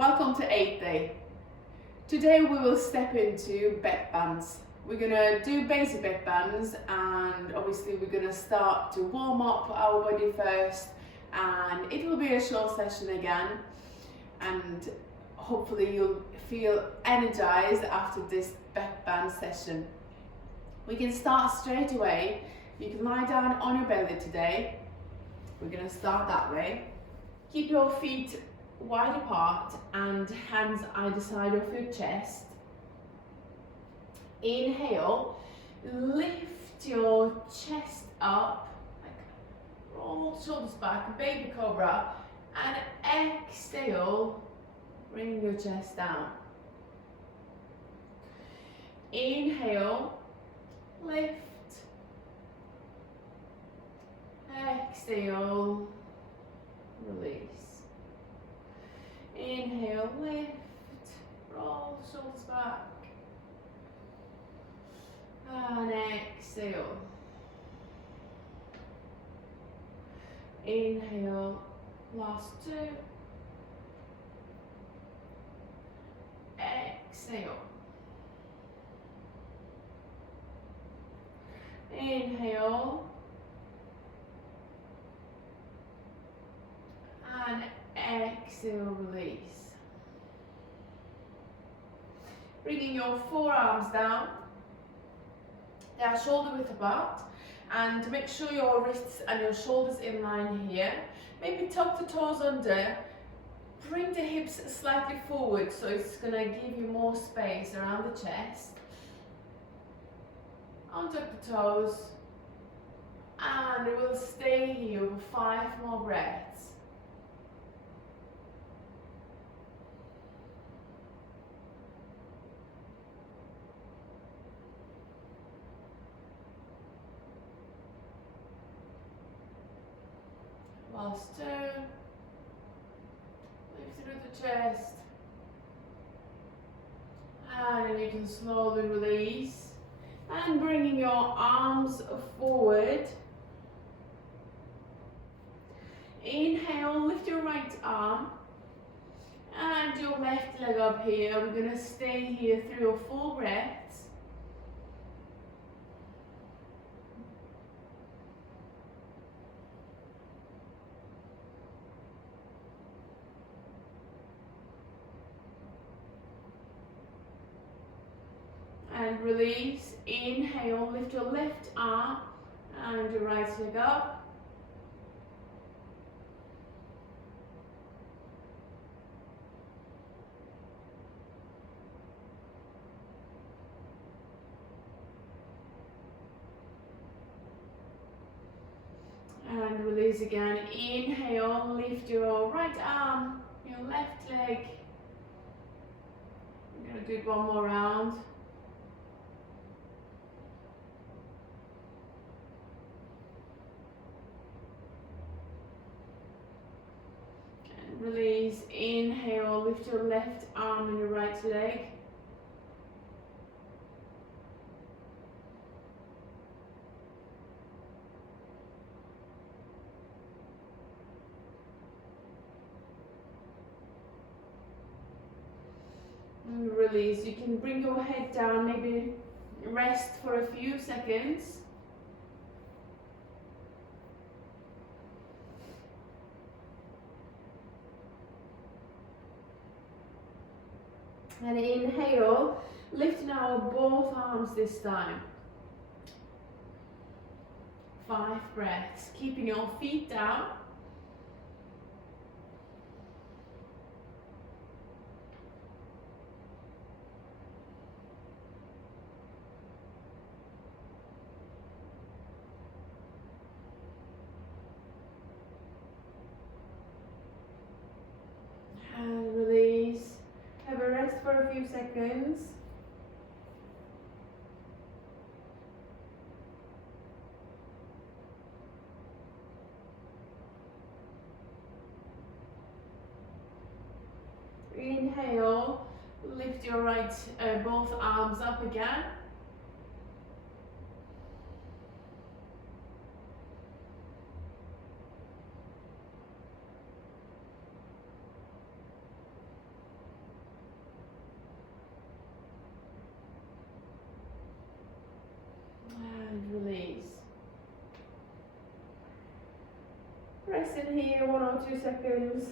Welcome to 8th day. Today we will step into backbends. We're gonna do basic backbends, and obviously we're gonna start to warm up our body first, and it will be a short session again, and hopefully you'll feel energized after this backbend session. We can start straight away. You can lie down on your belly today. We're gonna start that way. Keep your feet wide apart and hands either side of your chest. Inhale, lift your chest up, like roll shoulders back, baby cobra, and exhale, bring your chest down. Inhale, lift, exhale, release. Inhale, lift, roll shoulders back, and exhale. Inhale, last two. Exhale. Inhale. And exhale, release. Bringing your forearms down. They are shoulder width apart. And make sure your wrists and your shoulders in line here. Maybe tuck the toes under. Bring the hips slightly forward so it's going to give you more space around the chest. Untuck the toes. And we'll stay here for 5 more breaths. Last two. Lift through the chest. And then you can slowly release. And bringing your arms forward. Inhale, lift your right arm. And your left leg up here. We're going to stay here through your 4 breaths. And release. Inhale, lift your left arm and your right leg up. And release again. Inhale, lift your right arm, your left leg. I'm going to do it one more round. Release, inhale, lift your left arm and your right leg. And release, you can bring your head down, maybe rest for a few seconds. And inhale, lift now both arms this time. 5 breaths, keeping your feet down. And release. Have a rest for a few seconds. Inhale, lift your both arms up again. Rest in here 1 or 2 seconds.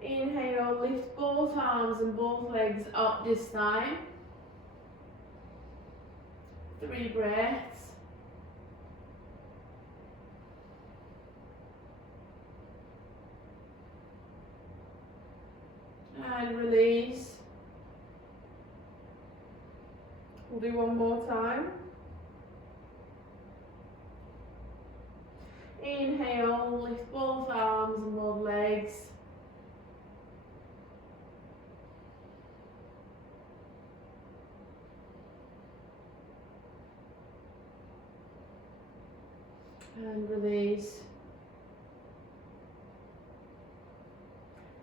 Inhale, lift both arms and both legs up this time. 3 breaths. And release. We'll do one more time. Inhale, lift both arms and both legs. And release.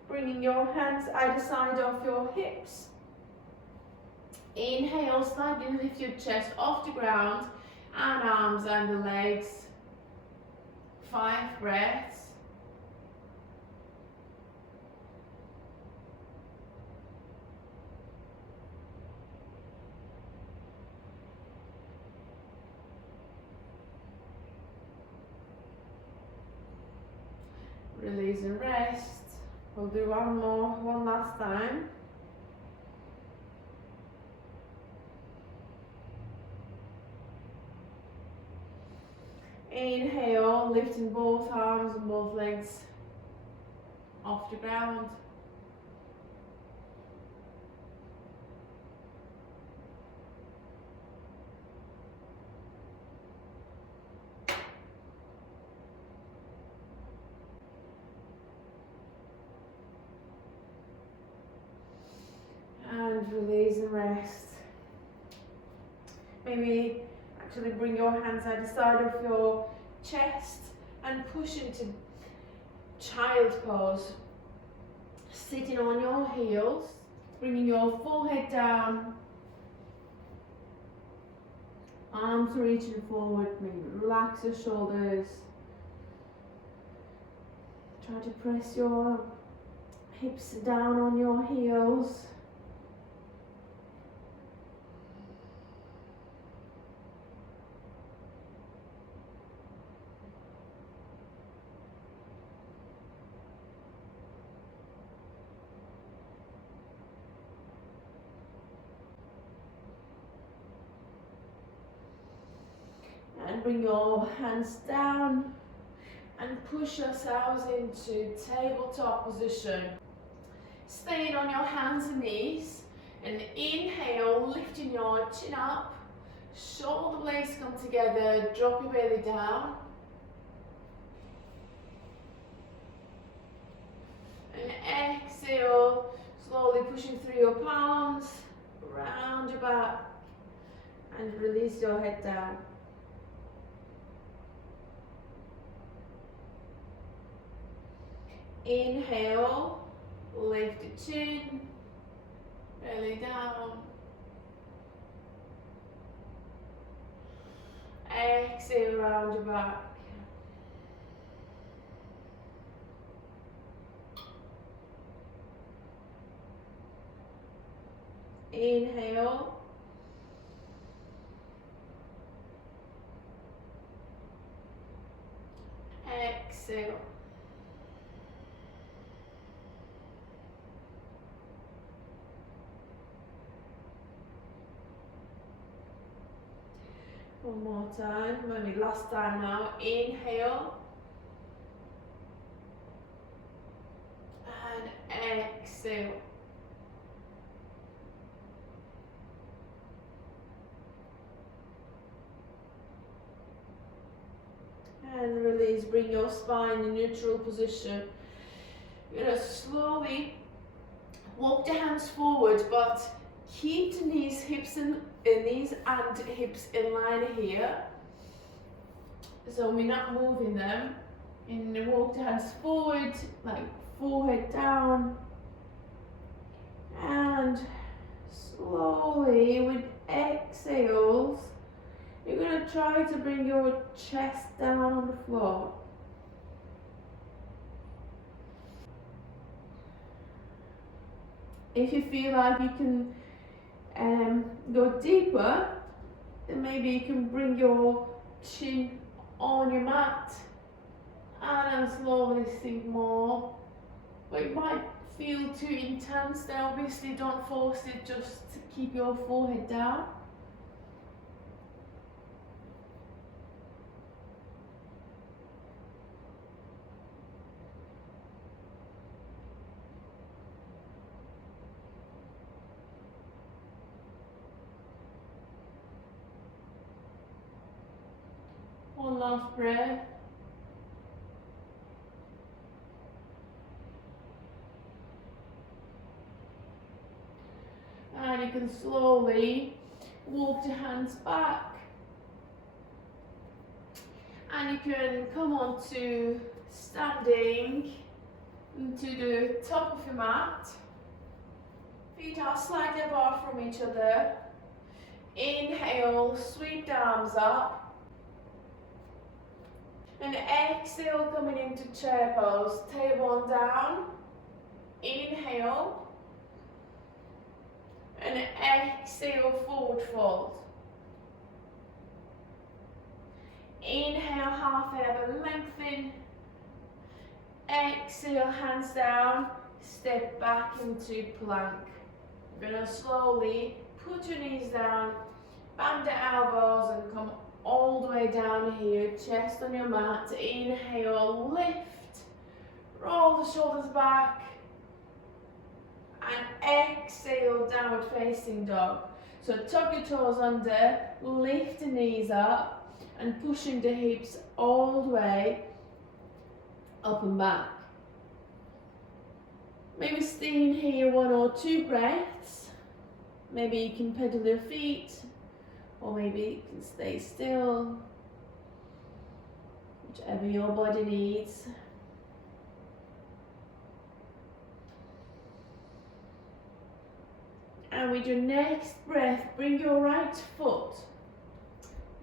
Bringing your hands either side of your hips. Inhale, slightly lift your chest off the ground and arms and the legs. 5 breaths. Release and rest. We'll do one last time. Inhale, lifting both arms and both legs off the ground. And release and rest. Maybe actually bring your hands either side of your chest and push into child pose. Sitting on your heels, bringing your forehead down, arms reaching forward, maybe relax your shoulders. Try to press your hips down on your heels. And bring your hands down and push yourselves into tabletop position. Staying on your hands and knees, and inhale, lifting your chin up, shoulder blades come together, drop your belly down. And exhale, slowly pushing through your palms, round your back, and release your head down. Inhale, lift the chin, belly down. Exhale, round your back. Inhale. Exhale. One more time, maybe last time now. Inhale. And exhale. And release, bring your spine in neutral position. You're going to slowly walk the hands forward, but keep the knees, hips and hips in line here. So we're not moving them. And walk the hands forward, like forehead down. And slowly with exhales, you're going to try to bring your chest down on the floor. If you feel like you can go deeper, then maybe you can bring your chin on your mat and then slowly sink more. But it might feel too intense, then obviously don't force it, just to keep your forehead down. One last breath. And you can slowly walk your hands back. And you can come on to standing to the top of your mat. Feet are slightly apart from each other. Inhale, sweep the arms up. And exhale, coming into chair pose, tailbone down. Inhale. And exhale, forward fold. Inhale, half elbow lengthen. Exhale, hands down, step back into plank. You're going to slowly put your knees down, bend the elbows and come all the way down here, chest on your mat. Inhale, lift, roll the shoulders back. And exhale, downward facing dog. So tuck your toes under, lift the knees up and pushing the hips all the way up and back. Maybe stay in here 1 or 2 breaths. Maybe you can pedal your feet, or maybe you can stay still, whichever your body needs. And with your next breath, bring your right foot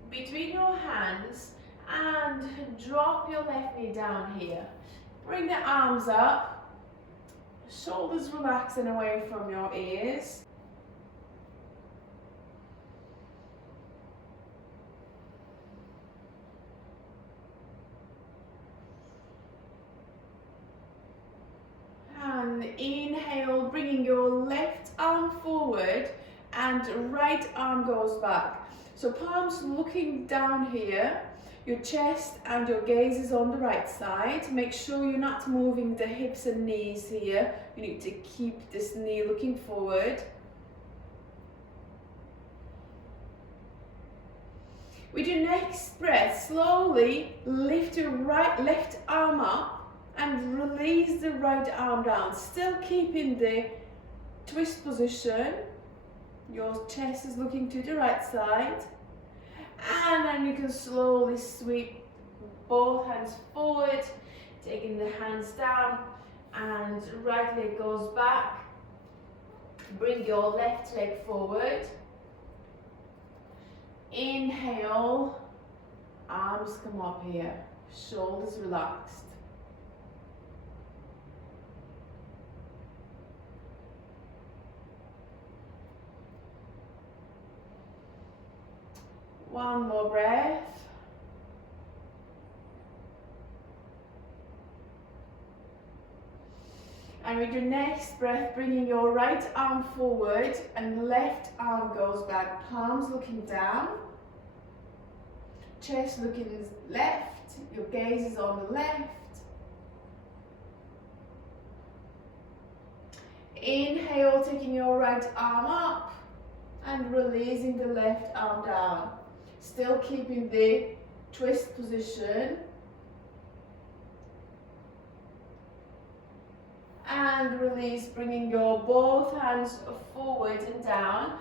between your hands and drop your left knee down here. Bring the arms up, shoulders relaxing away from your ears. And inhale, bringing your left arm forward and right arm goes back. So palms looking down here, your chest and your gaze is on the right side. Make sure you're not moving the hips and knees here. You need to keep this knee looking forward. With your next breath, slowly lift your left arm up and release the right arm down, still keeping the twist position. Your chest is looking to the right side. And then you can slowly sweep both hands forward, taking the hands down, and right leg goes back. Bring your left leg forward. Inhale, arms come up here, shoulders relaxed. One more breath. And with your next breath, bringing your right arm forward and left arm goes back, palms looking down, chest looking left, your gaze is on the left. Inhale, taking your right arm up and releasing the left arm down. Still keeping the twist position. And release, bringing your both hands forward and down.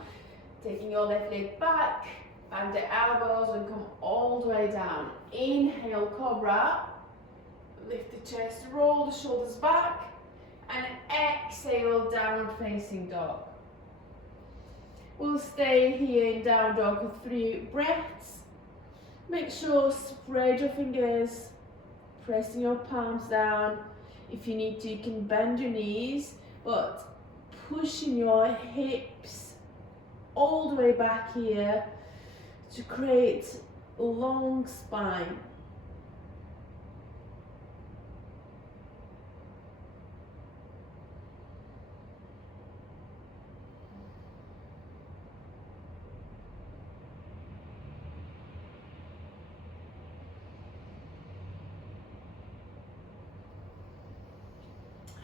Taking your left leg back, bend the elbows and come all the way down. Inhale, cobra. Lift the chest, roll the shoulders back. And exhale, downward facing dog. We'll stay here in down dog for 3 breaths. Make sure spread your fingers, pressing your palms down. If you need to, you can bend your knees, but pushing your hips all the way back here to create a long spine.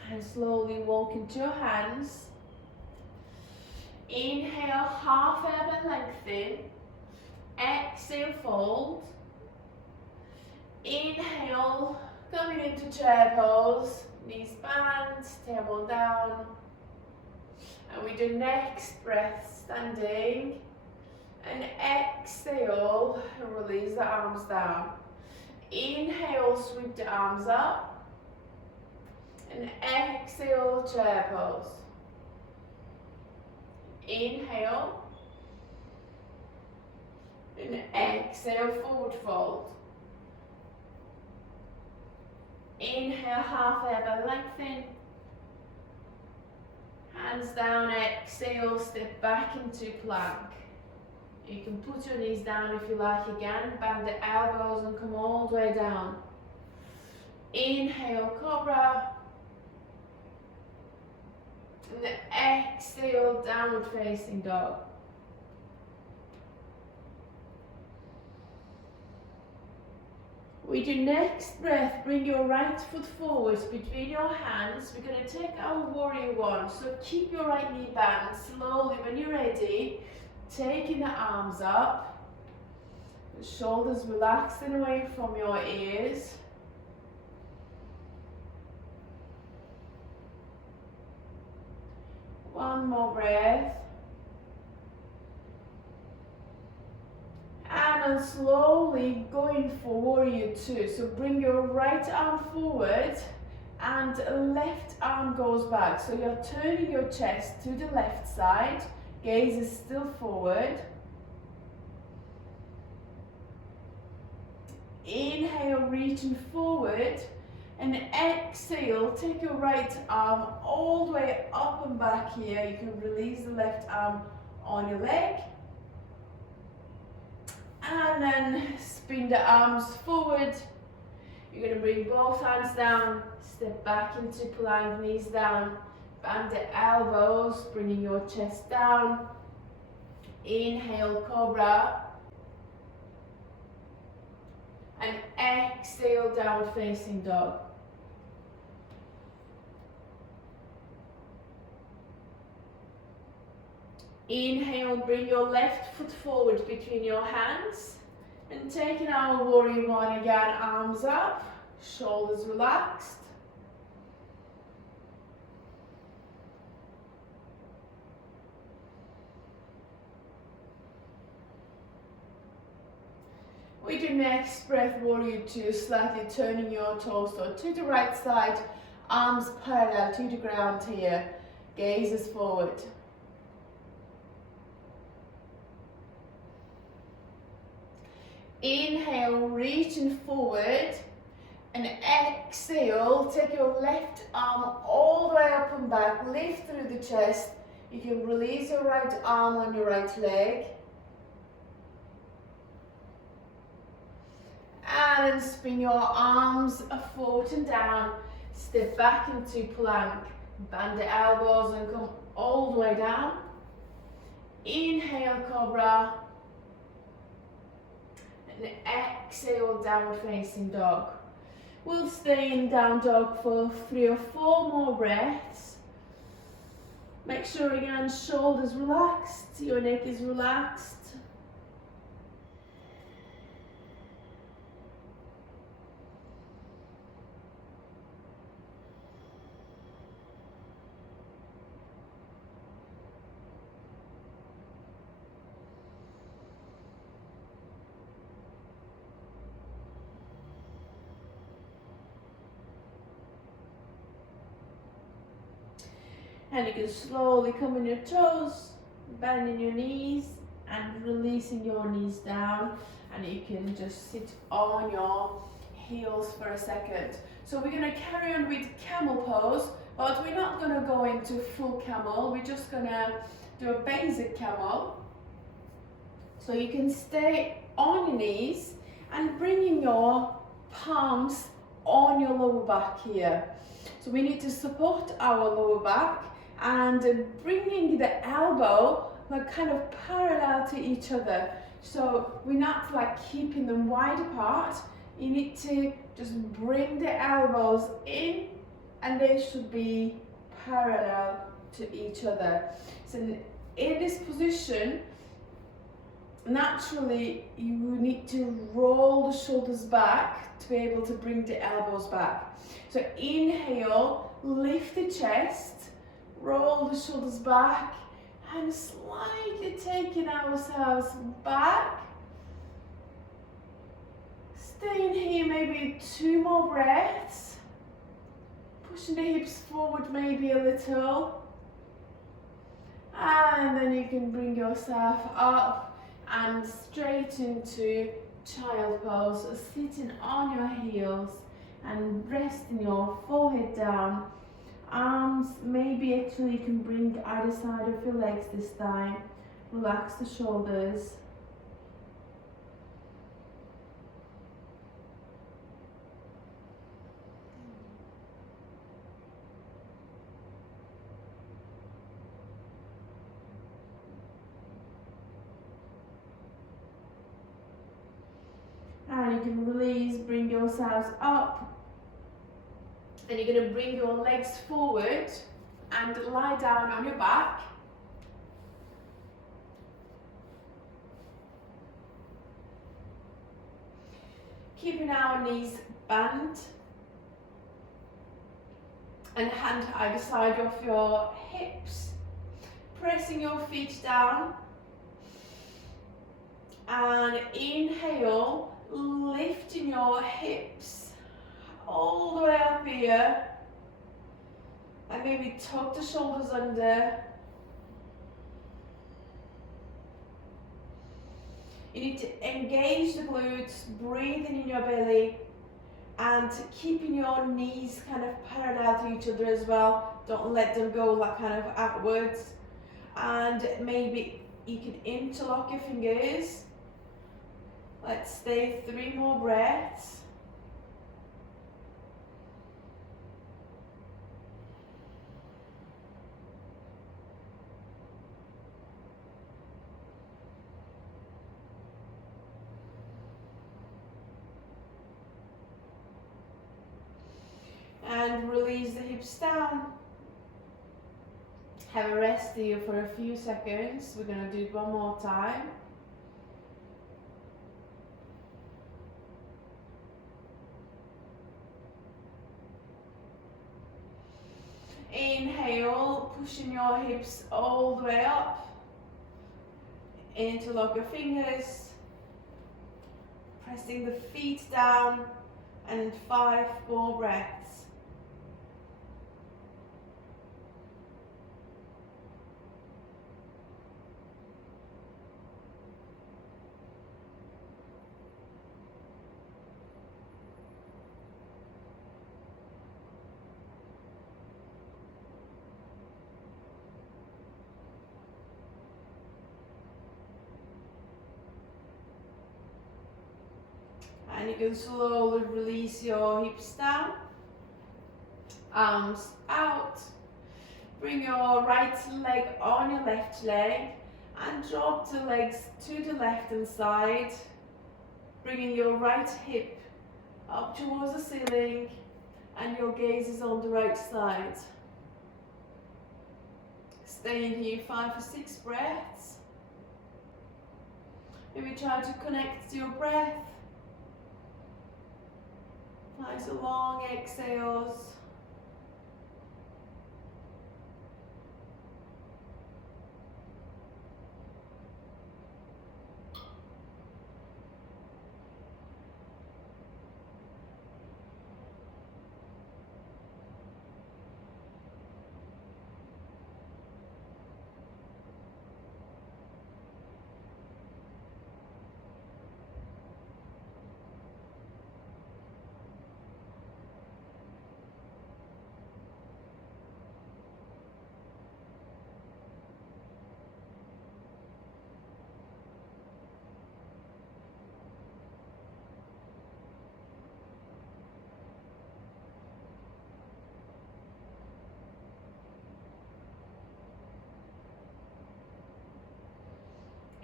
And slowly walk into your hands. Inhale, half elbow lengthen. Exhale, fold. Inhale, coming into chair pose. Knees bent, tailbone down. And we do next breath standing. And exhale, release the arms down. Inhale, sweep the arms up. And exhale, chair pose. Inhale. And exhale, forward fold. Inhale, half elbow lengthen. Hands down, exhale, step back into plank. You can put your knees down if you like again. Bend the elbows and come all the way down. Inhale, cobra. And exhale, downward facing dog. With your next breath, bring your right foot forward between your hands. We're going to take our warrior one. So keep your right knee bent. Slowly, when you're ready, taking the arms up. The shoulders relaxing away from your ears. One more breath. And then slowly going for warrior two. So bring your right arm forward and left arm goes back. So you're turning your chest to the left side. Gaze is still forward. Inhale, reaching forward. And exhale, take your right arm all the way up and back here. You can release the left arm on your leg. And then spin the arms forward. You're going to bring both hands down, step back into plank, knees down, bend the elbows, bringing your chest down. Inhale, cobra. And exhale, downward facing dog. Inhale, bring your left foot forward between your hands. And taking our warrior one again, arms up, shoulders relaxed. With your next breath, warrior two, slightly turning your torso to the right side, arms parallel to the ground here, gaze is forward. Inhale, reaching forward, and exhale, take your left arm all the way up and back, lift through the chest. You can release your right arm on your right leg. And then spin your arms forward and down, step back into plank, bend the elbows and come all the way down. Inhale, cobra. And exhale, downward facing dog. We'll stay in down dog for 3 or 4 more breaths. Make sure again, shoulders relaxed, your neck is relaxed. And you can slowly come on your toes, bending your knees and releasing your knees down. And you can just sit on your heels for a second. So we're going to carry on with camel pose. But we're not going to go into full camel, we're just going to do a basic camel. So you can stay on your knees and bringing your palms on your lower back here. So we need to support our lower back and bringing the elbow like kind of parallel to each other. So we're not like keeping them wide apart. You need to just bring the elbows in and they should be parallel to each other. So in this position, naturally you need to roll the shoulders back to be able to bring the elbows back. So inhale, lift the chest, roll the shoulders back and slightly taking ourselves back. Staying here maybe 2 more breaths. Pushing the hips forward maybe a little. And then you can bring yourself up and straight into child pose, so sitting on your heels and resting your forehead down. Arms, maybe actually you can bring either side of your legs this time. Relax the shoulders. And you can release, bring yourselves up. And you're going to bring your legs forward and lie down on your back. Keeping our knees bent. And hand either side of your hips. Pressing your feet down. And inhale, lifting your hips all the way up here. And maybe tuck the shoulders under. You need to engage the glutes, breathing in your belly and keeping your knees kind of parallel to each other as well. Don't let them go like kind of outwards. And maybe you can interlock your fingers. Let's stay 3 more breaths. And release the hips down. Have a rest here for a few seconds. We're going to do it one more time. Inhale, pushing your hips all the way up. Interlock your fingers. Pressing the feet down. And 5 more breaths. And you can slowly release your hips down, arms out. Bring your right leg on your left leg and drop the legs to the left hand side. Bringing your right hip up towards the ceiling and your gaze is on the right side. Staying here 5 or 6 breaths. Maybe try to connect to your breath. Nice long exhales.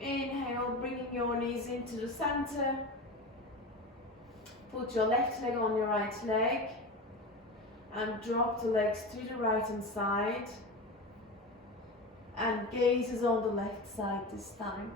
Inhale, bringing your knees into the center. Put your left leg on your right leg and drop the legs to the right hand side. And gaze is on the left side this time.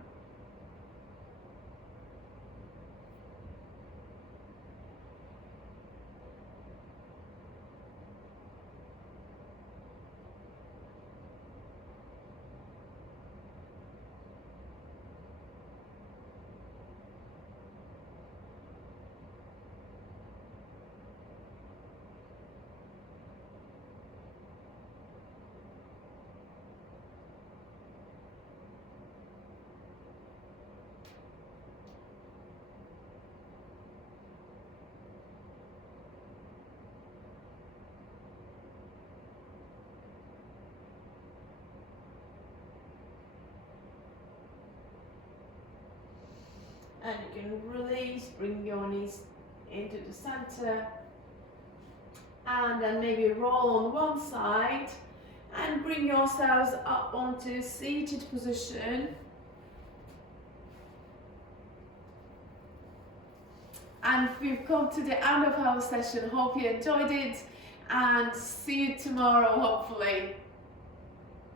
And you can release, bring your knees into the center. And then maybe roll on one side and bring yourselves up onto seated position. And we've come to the end of our session. Hope you enjoyed it and see you tomorrow, hopefully.